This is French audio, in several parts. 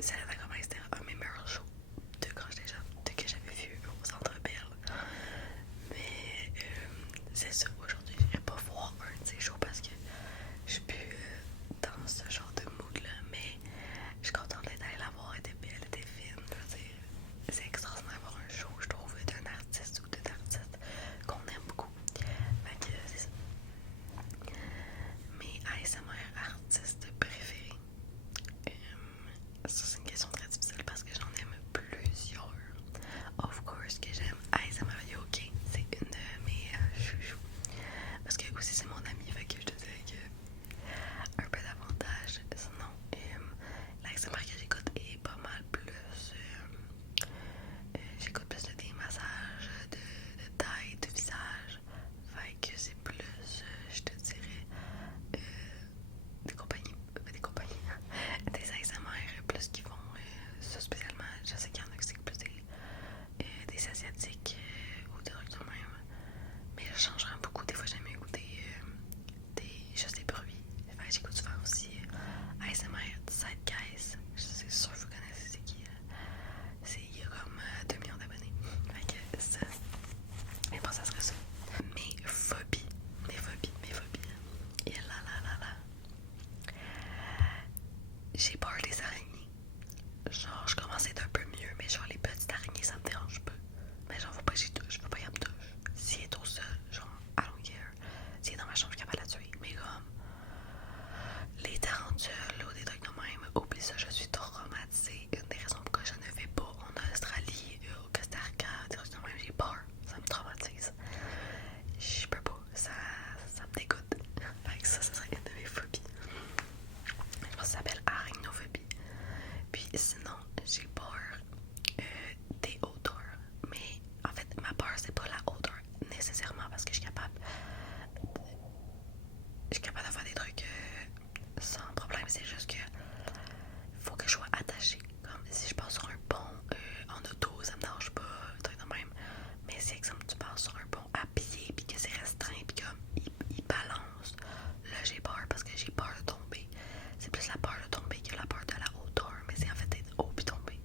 Selena Gomez, c'était un de mes meilleurs shows de quand j'étais jeune, que j'avais vu au Centre Bell. Mais c'est ça, aujourd'hui, je n'irai pas voir un de ces shows parce que je suis plus dans ce genre de mood-là. Mais je suis contente d'être allée la voir, elle était belle, elle était fine. Je veux dire, c'est extraordinaire d'avoir un show, je trouve, d'un artiste ou d'une artiste qu'on aime beaucoup. Fait que c'est ça. Mes ASMR artistes préférés. Ça, c'est une question très difficile parce que j'en aime plusieurs. Of course que j'aime ASMR Yoke, c'est une de mes chouchous. Parce que aussi c'est mon ami, fait que je te dirais que un peu d'avantage. Sinon, l'ASMR que j'écoute est pas mal plus. J'écoute plus des massages de taille, de visage. Fait que c'est plus, je te dirais, euh, des ASMR plus qui vont, ça spécialement, je sais qu'il y en a qui c'est plus des asiatiques ou des trucs de même. Mais je changerai beaucoup, des fois j'aime mieux écouter juste des bruits. Fait que j'écoute souvent aussi ASMR Zeitgeist, c'est sûr que vous connaissez c'est qui. Il y a comme 2 millions d'abonnés. Fait que ça, je pense que ça serait ça. Mes phobies. Et là. J'ai peur des araignées. Genre, je commence à être un peu mieux, mais genre, les petites araignées, ça me dérange pas. Mais genre, faut pas que j'y touche, faut pas qu'elle me touche. S'il est au sol, genre, I don't care. S'il est dans ma chambre, je suis capable de la tuer. Mais comme, les tarentules ou des trucs de même, oublie ça, je suis traumatisée. Une des raisons pourquoi je ne vais pas en Australie, au Costa Rica, des trucs de même, j'ai peur. Ça me traumatise. Je peux pas, ça me dégoûte. Fait que ça serait une de mes phobies. Je pense que ça s'appelle arachnophobie. Puis sinon, j'ai peur des hauteurs. Mais en fait, ma peur, c'est pas la hauteur nécessairement parce que je suis capable de faire des trucs sans problème. C'est juste que faut que je sois attachée. Comme si je passe sur un pont en auto, ça me dérange pas, un truc de même. Mais si, exemple, tu passes sur un pont à pied puis que c'est restreint puis comme il balance, là j'ai peur parce que j'ai peur de tomber. C'est plus la peur de tomber que la peur de la hauteur. Mais c'est en fait d'être haut puis tomber.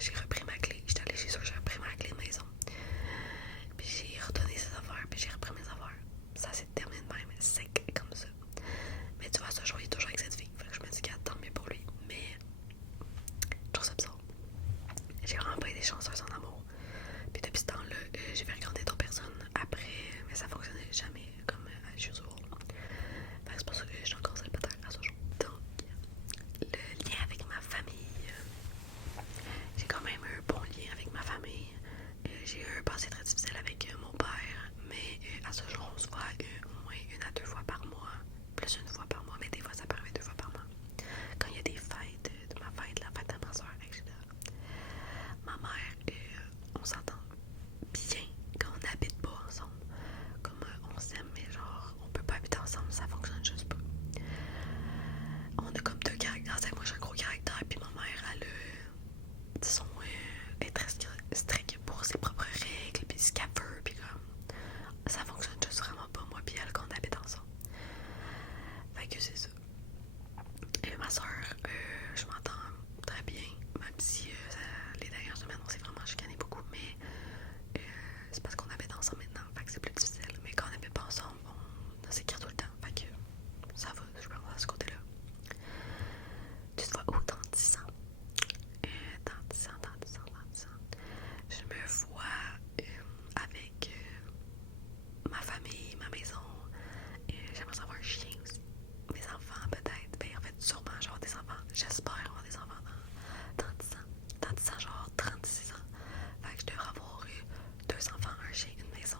j'ai repris ma clé. J'étais allée chez eux, j'ai repris ma clé de maison. Puis j'ai redonné ses affaires, puis j'ai repris mes affaires. Ça s'est terminé de même, sec comme ça. Mais tu vois, ce jour, il est toujours avec cette fille. Fait que je me dis, tant mieux pour lui. Mais je trouve ça bizarre. J'ai vraiment pas été chanceuse en amour. Puis depuis ce temps-là, j'ai fréquenté d'autres personnes après, mais ça fonctionnait jamais comme à usual. Fait que c'est pour ça que je suis encore célibataire à ce jour. Donc, le lien avec ma famille. J'ai quand même un bon lien avec ma famille. J'ai eu un passé très difficile avec mon père, mais à ce jour, on se voit au moins 1 à 2 fois par mois. Plus une fois par mois, mais des fois ça peut arriver 2 fois par mois. Quand il y a des fêtes, de ma fête, la fête de ma soeur, etc. Ma mère, on s'entend bien quand on n'habite pas ensemble. Comme on s'aime, mais genre, on peut pas habiter ensemble, ça fonctionne juste pas. On a comme 2 caractères. Moi j'ai un gros caractère, puis ma mère, elle disons, est très stricte pour ses propres règles, puis ce qu'elle veut, puis comme ça fonctionne juste vraiment pas, moi, puis elle, quand on habite ensemble. Fait que c'est ça. Et ma soeur, je m'entends très bien, même si les dernières semaines, on s'est vraiment chicané beaucoup, mais c'est parce qu'on habite ensemble maintenant, fait que c'est plus difficile. Mais quand on habite pas ensemble, on s'écrit tout le temps, fait que ça va, je pense à ce côté-là. Tu te vois où dans 10 ans? Dans 10 ans, dans 10 ans, dans 10 ans. Je me vois avec ma famille, ma maison. J'aimerais avoir un chien aussi. Mes enfants, peut-être. Ben, en fait, sûrement, genre des enfants. J'espère avoir des enfants dans 10 ans. Dans 10 ans, genre 36 ans. Fait que je devrais avoir 2 enfants, un chien, une maison,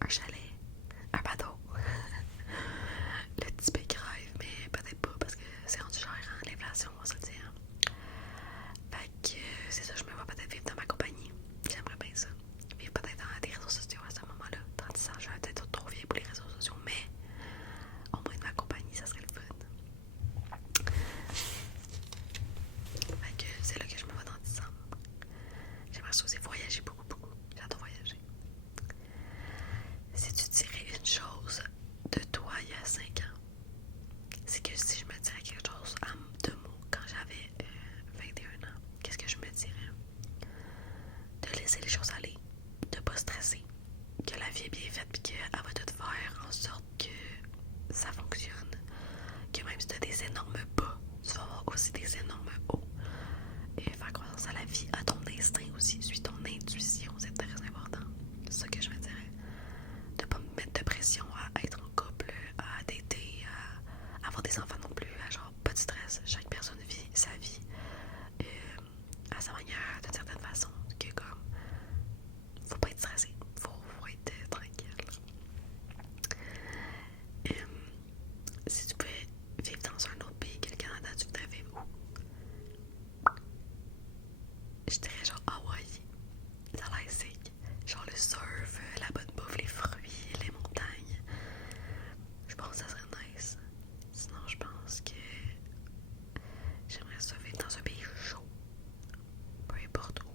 un chalet, un bateau. Le typique rêve, mais peut-être pas parce que c'est rendu cher, hein, l'inflation, on va se le dire. Fait que c'est ça, je me vois peut-être vivre dans ma compagnie. J'aimerais bien ça. Vivre peut-être dans des réseaux sociaux à ce moment-là. 36 ans, je vais peut-être trop vieille pour les réseaux sociaux, mais au moins de ma compagnie, ça serait le fun. Fait que c'est là que je me vois dans 10 ans. J'aimerais ça aussi voyager beaucoup, beaucoup. J'adore voyager. Si tu dirais une chose de toi il y a 5 ans, c'est que si je me dirais quelque chose en 2 mots quand j'avais 21 ans, qu'est-ce que je me dirais? De laisser les choses aller, de pas stresser, que la vie est bien faite puis qu'elle va tout faire en sorte que ça fonctionne, que même si tu as des énormes bas, tu vas avoir aussi des énormes hauts. Et faire confiance à la vie, à ton instinct aussi, suis ton intuition, c'est très important. C'est ça que je me dirais. De pas me mettre de pression à être en couple, à dater, à avoir des enfants non plus, à genre pas de stress. Chaque personne vit sa vie à sa manière, d'une certaine façon. Que comme, faut pas être stressé, faut être tranquille. Si tu pouvais vivre dans un autre pays que le Canada, tu voudrais vivre où? Je dirais genre Hawaï. Ça a l'air sick. Genre le surf, la bonne bouffe, les fruits, les montagnes. Je pense que ça serait nice. Sinon, je pense que j'aimerais ça vivre dans un pays chaud. Peu importe où.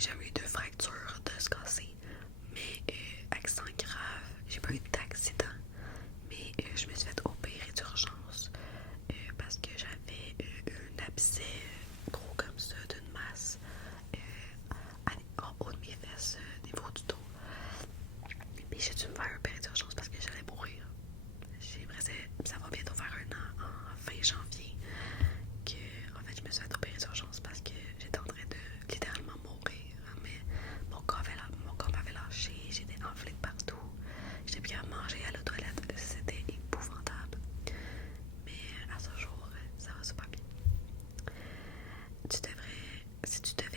jamais eu de fracture, de se casser. Mais accident grave, j'ai pas eu d'accident. Mais je me suis fait opérer d'urgence parce que j'avais un abcès gros comme ça d'une masse en haut de mes fesses, au niveau du dos. Puis j'ai dû me faire opérer d'urgence parce que j'allais mourir. Ça va bientôt faire un an en fin janvier que en fait je me suis fait opérer d'urgence parce que j'étais en train de littéralement mourir. Mais mon corps m'avait lâché, j'étais enflée de partout. J'étais plus à manger à la toilette, c'était épouvantable. Mais à ce jour, ça va super bien. Si tu devais